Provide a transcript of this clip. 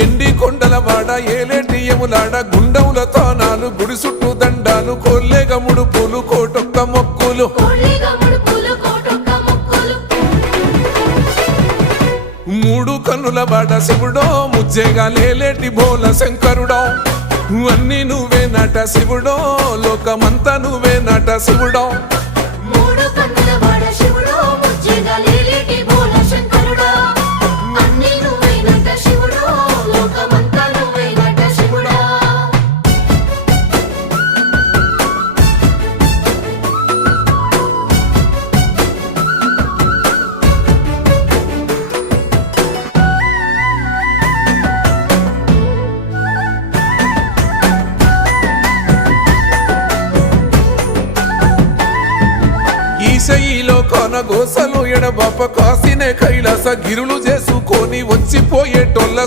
ఎండి కొండల వాడ ఏలేటియములాడ గుండముల తానాలు గుడి చుట్టూ దండాలు కోల్లేగ ముడుపులు కోటొక్క మొక్కులు మూడు కన్నుల వాడ శివుడో ముజ్జేగా లేలేటి బోల శంకరుడో అన్ని నువ్వే నట శివుడో లోకమంతా నువ్వే నట శివుడో ఈశయిలో కొనగోసలు ఎడబాప కాసినే కైలాస గిరులు చేసుకొని వచ్చిపోయేటోళ్ళ